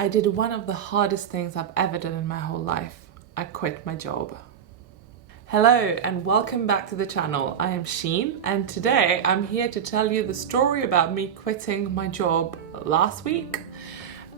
I did one of the hardest things I've ever done in my whole life. I quit my job. Hello and welcome back to the channel. I am Sheen and today I'm here to tell you the story about me quitting my job last week.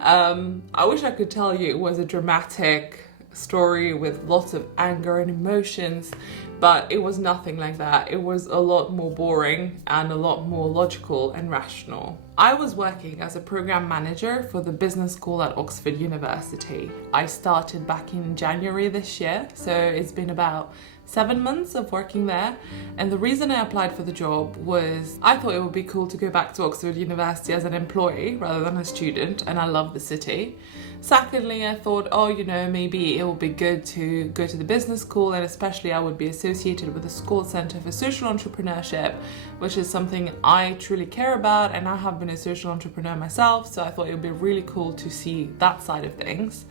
I wish I could tell you it was a dramatic story with lots of anger and emotions, but it was nothing like that. It was a lot more boring and a lot more logical and rational. I was working as a program manager for the business school at Oxford University. I started back in January this year, so it's been about 7 months of working there. And the reason I applied for the job was I thought it would be cool to go back to Oxford University as an employee rather than a student, and I love the city. Secondly, I thought, maybe it would be good to go to the business school, and especially I would be associated with the School Centre for Social Entrepreneurship, which is something I truly care about, and I have been a social entrepreneur myself, so I thought it would be really cool to see that side of things.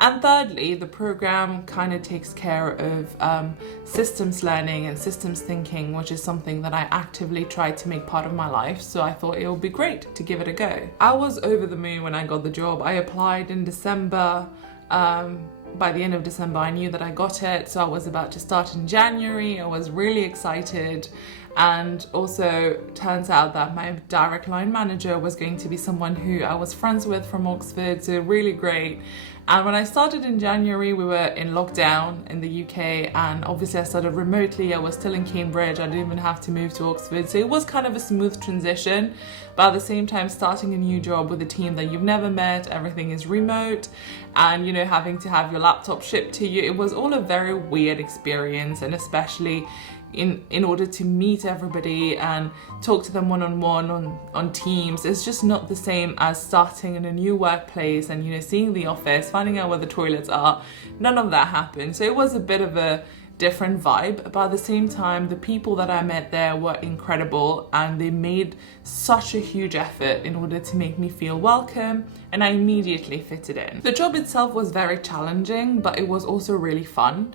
And thirdly, the program kind of takes care of systems learning and systems thinking, which is something that I actively try to make part of my life. So I thought it would be great to give it a go. I was over the moon when I got the job. I applied in December. By the end of December, I knew that I got it. So I was about to start in January. I was really excited. And also turns out that my direct line manager was going to be someone who I was friends with from Oxford, so really great. And when I started in January, we were in lockdown in the UK, and obviously I started remotely. I was still in Cambridge. I didn't even have to move to Oxford, so it was kind of a smooth transition. But at the same time, starting a new job with a team that you've never met, everything is remote, and having to have your laptop shipped to you, it was all a very weird experience, and especially in order to meet everybody and talk to them one-on-one on Teams. It's just not the same as starting in a new workplace and seeing the office, finding out where the toilets are. None of that happened, so it was a bit of a different vibe, but at the same time the people that I met there were incredible, and they made such a huge effort in order to make me feel welcome, and I immediately fitted in. The job itself was very challenging, but it was also really fun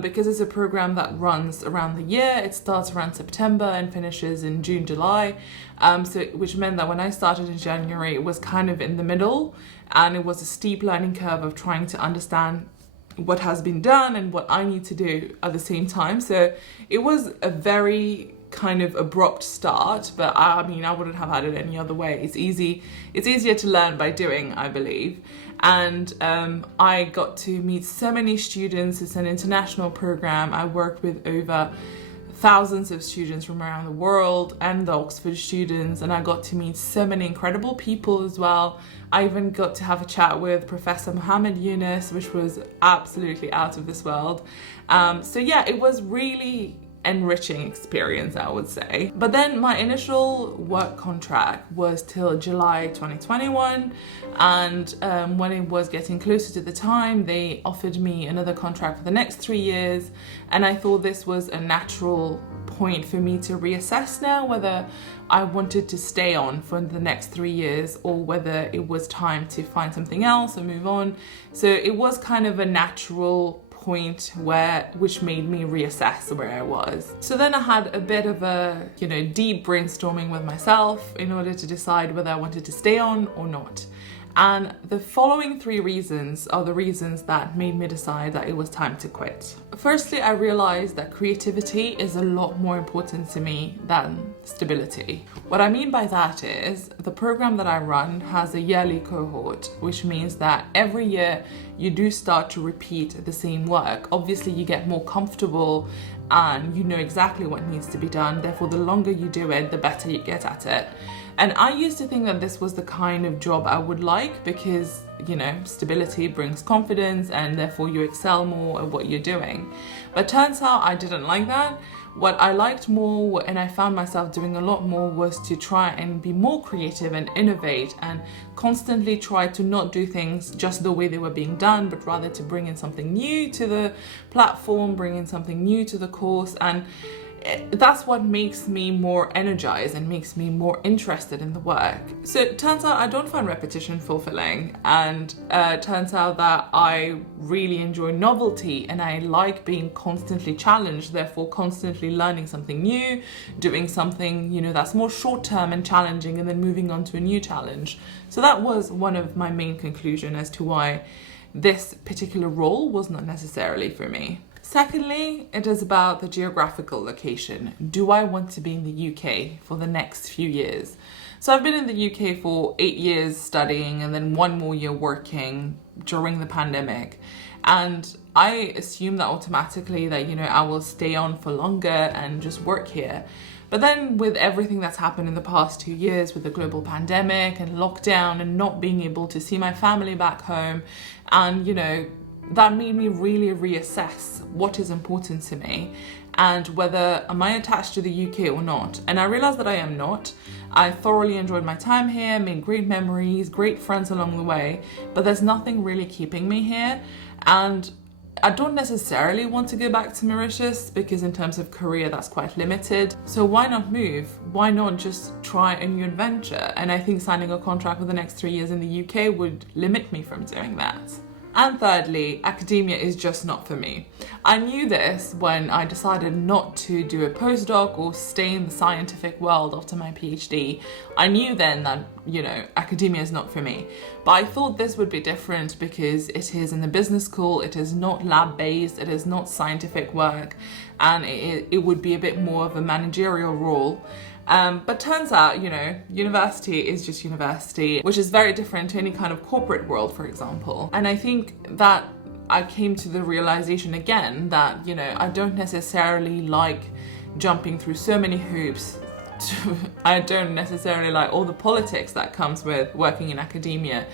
because it's a program that runs around the year. It starts around September and finishes in June, July, which meant that when I started in January, it was kind of in the middle, and it was a steep learning curve of trying to understand what has been done and what I need to do at the same time. So it was a very kind of abrupt start, but I wouldn't have had it any other way. It's easier to learn by doing, I believe. And I got to meet so many students. It's an international program. I worked with over thousands of students from around the world and the Oxford students, and I got to meet so many incredible people as well. I even got to have a chat with Professor Mohammed Yunus, which was absolutely out of this world. It was really enriching experience, I would say. But then my initial work contract was till July 2021, and when it was getting closer to the time, they offered me another contract for the next 3 years, and I thought this was a natural point for me to reassess now whether I wanted to stay on for the next 3 years or whether it was time to find something else or move on. So it was kind of a natural point which made me reassess where I was. So then I had a bit of a deep brainstorming with myself in order to decide whether I wanted to stay on or not. And the following 3 reasons are the reasons that made me decide that it was time to quit. Firstly, I realized that creativity is a lot more important to me than stability. What I mean by that is the program that I run has a yearly cohort, which means that every year you do start to repeat the same work. Obviously, you get more comfortable and you know exactly what needs to be done. Therefore, the longer you do it, the better you get at it. And I used to think that this was the kind of job I would like because, stability brings confidence and therefore you excel more at what you're doing. But turns out I didn't like that. What I liked more and I found myself doing a lot more was to try and be more creative and innovate and constantly try to not do things just the way they were being done, but rather to bring in something new to the platform, bring in something new to the course. And that's what makes me more energized and makes me more interested in the work. So it turns out I don't find repetition fulfilling, and it turns out that I really enjoy novelty and I like being constantly challenged, therefore constantly learning something new, doing something, that's more short-term and challenging, and then moving on to a new challenge. So that was one of my main conclusions as to why this particular role was not necessarily for me. Secondly, it is about the geographical location. Do I want to be in the UK for the next few years? So I've been in the UK for 8 years studying and then 1 more year working during the pandemic. And I assume that automatically that, I will stay on for longer and just work here. But then with everything that's happened in the past 2 years with the global pandemic and lockdown and not being able to see my family back home, and, that made me really reassess what is important to me and whether am I attached to the UK or not. And I realized that I am not. I thoroughly enjoyed my time here, made great memories, great friends along the way, but there's nothing really keeping me here. And I don't necessarily want to go back to Mauritius because in terms of career, that's quite limited. So why not move? Why not just try a new adventure? And I think signing a contract for the next 3 years in the UK would limit me from doing that. And thirdly, academia is just not for me. I knew this when I decided not to do a postdoc or stay in the scientific world after my PhD. I knew then that, academia is not for me. But I thought this would be different because it is in the business school, it is not lab-based, it is not scientific work, and it would be a bit more of a managerial role. But turns out, university is just university, which is very different to any kind of corporate world, for example. And I think that I came to the realization again that, I don't necessarily like jumping through so many hoops. I don't necessarily like all the politics that comes with working in academia.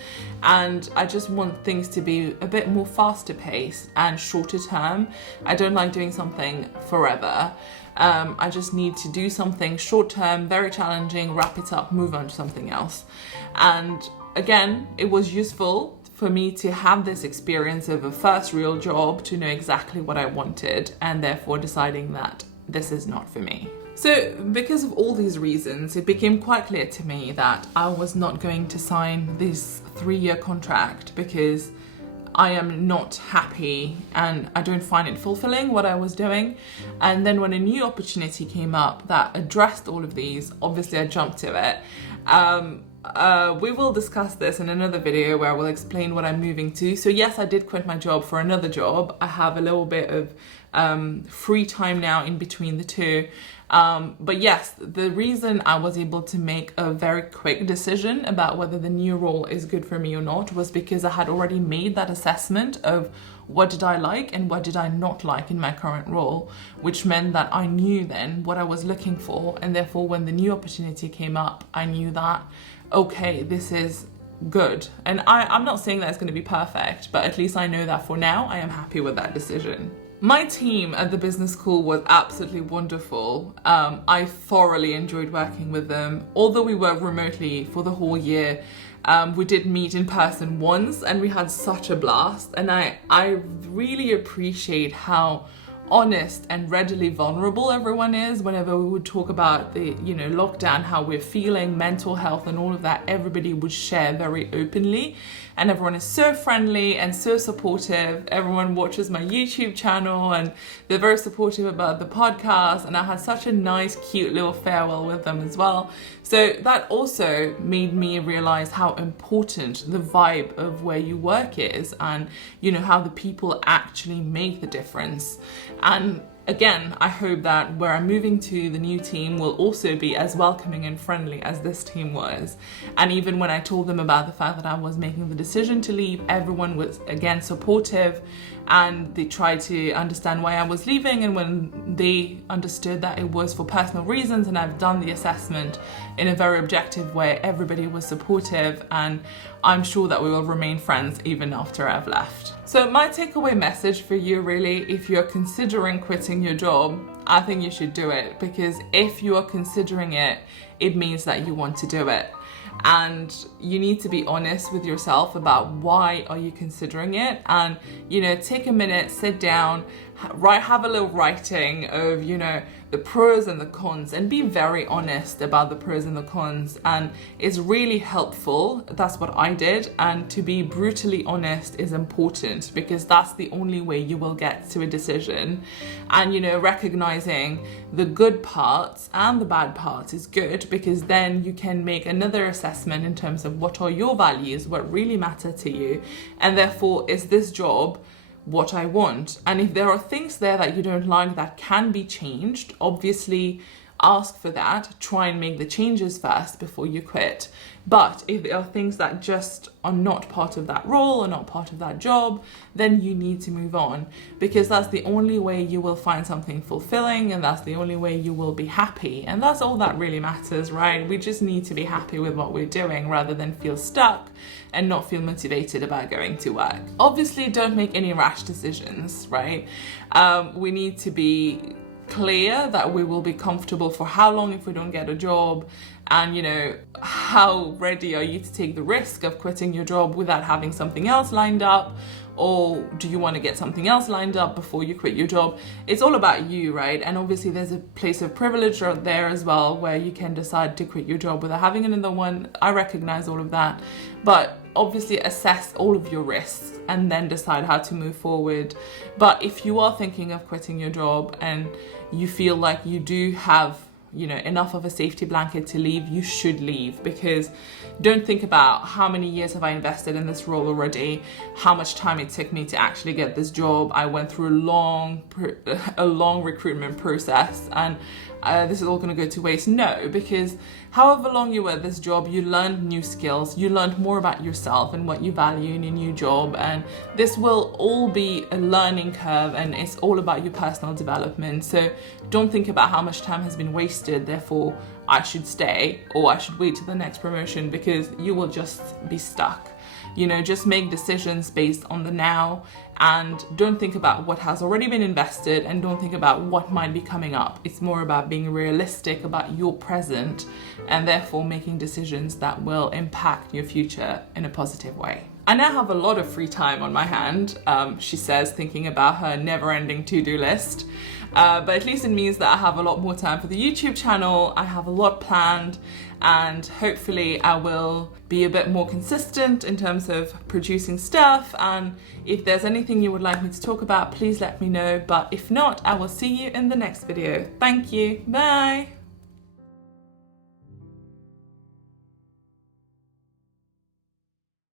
And I just want things to be a bit more faster paced and shorter term. I don't like doing something forever. I just need to do something short term, very challenging, wrap it up, move on to something else. And again, it was useful for me to have this experience of a first real job to know exactly what I wanted and therefore deciding that this is not for me. So because of all these reasons, it became quite clear to me that I was not going to sign this 3-year contract because I am not happy and I don't find it fulfilling what I was doing. And then when a new opportunity came up that addressed all of these, obviously I jumped to it. We will discuss this in another video where I will explain what I'm moving to. So yes, I did quit my job for another job. I have a little bit of free time now in between the two. But yes, the reason I was able to make a very quick decision about whether the new role is good for me or not was because I had already made that assessment of what did I like and what did I not like in my current role, which meant that I knew then what I was looking for, and therefore when the new opportunity came up, I knew that, okay, this is good. And I'm not saying that it's going to be perfect, but at least I know that for now I am happy with that decision. My team at the business school was absolutely wonderful. I thoroughly enjoyed working with them. Although we worked remotely for the whole year, we did meet in person once and we had such a blast. And I really appreciate how honest and readily vulnerable everyone is whenever we would talk about the lockdown, how we're feeling, mental health and all of that. Everybody would share very openly, and everyone is so friendly and so supportive. Everyone watches my YouTube channel and they're very supportive about the podcast, and I had such a nice cute little farewell with them as well. So that also made me realize how important the vibe of where you work is, and how the people actually make the difference. And again, I hope that where I'm moving to, the new team will also be as welcoming and friendly as this team was. And even when I told them about the fact that I was making the decision to leave, everyone was again supportive, and they tried to understand why I was leaving. And when they understood that it was for personal reasons and I've done the assessment in a very objective way, everybody was supportive, and I'm sure that we will remain friends even after I've left. So my takeaway message for you really, if you're considering quitting your job, I think you should do it, because if you are considering it, it means that you want to do it. And you need to be honest with yourself about why are you considering it, and take a minute, sit down, have a little writing of, you know, the pros and the cons, and be very honest about the pros and the cons. And it's really helpful. That's what I did. And to be brutally honest is important, because that's the only way you will get to a decision. And, you know, recognizing the good parts and the bad parts is good, because then you can make another assessment in terms of what are your values, what really matter to you, and therefore is this job what I want. And if there are things there that you don't like that can be changed, obviously ask for that. Try and make the changes first before you quit. But if there are things that just are not part of that role or not part of that job, then you need to move on, because that's the only way you will find something fulfilling, and that's the only way you will be happy. And that's all that really matters, right? We just need to be happy with what we're doing rather than feel stuck and not feel motivated about going to work. Obviously, don't make any rash decisions, right? We need to be clear that we will be comfortable for how long if we don't get a job, and, you know, how ready are you to take the risk of quitting your job without having something else lined up, or do you want to get something else lined up before you quit your job? It's all about you, right? And obviously there's a place of privilege out there as well where you can decide to quit your job without having another one. I recognize all of that, but obviously assess all of your risks and then decide how to move forward. But if you are thinking of quitting your job and you feel like you do have, you know, enough of a safety blanket to leave, you should leave. Because don't think about how many years have I invested in this role already, how much time it took me to actually get this job. I went through a long recruitment process, and this is all going to go to waste. No, because however long you were at this job, you learned new skills, you learned more about yourself and what you value in your new job, and this will all be a learning curve, and it's all about your personal development. So don't think about how much time has been wasted, therefore I should stay or I should wait till the next promotion, because you will just be stuck. You know, just make decisions based on the now, and don't think about what has already been invested, and don't think about what might be coming up. It's more about being realistic about your present, and therefore making decisions that will impact your future in a positive way. I now have a lot of free time on my hand, she says, thinking about her never-ending to-do list. But at least it means that I have a lot more time for the YouTube channel. I have a lot planned, and hopefully I will be a bit more consistent in terms of producing stuff. And if there's anything you would like me to talk about, please let me know. But if not, I will see you in the next video. Thank you. Bye.